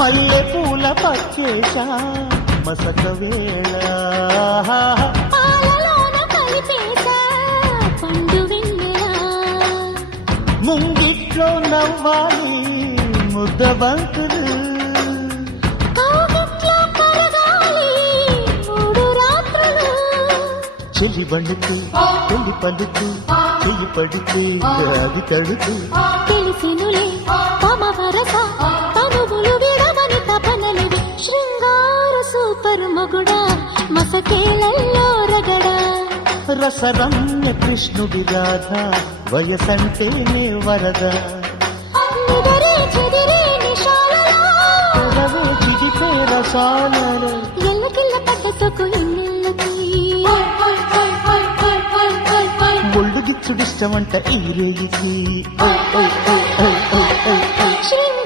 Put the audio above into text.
మల్లె పూల పచ్చేష మసక వేళ పాలలోన కలిపేసా పండు వెన్నెల ముంగిట్లో నవ్వాలి ముద్ద బంతులు కౌగిట్లో కరగాలి మూడు రాత్రులు చెలి బండుకు పెళ్లి పలుకు చెయ్యి పడితే అది తడుకు తెలిసినులే తమ వరస తనువులు విడవని తపనలివి శృంగార సూపర్ మొగుడా మసకేలల్లో రగడా రసరమ్య కృష్ణుడి రాధ వయసంటేనే వరద నిదరే చెదిరే నిశాలలో పెదవే చిగిపే రసాలలో ఎల్లకిల్ల పట్టసొకు ఎన్నెల్లకి ఒళ్ళు గిచ్చుడిష్టమంట ఈ రేగికి ఓ ఓ ఓ ఓ ఓ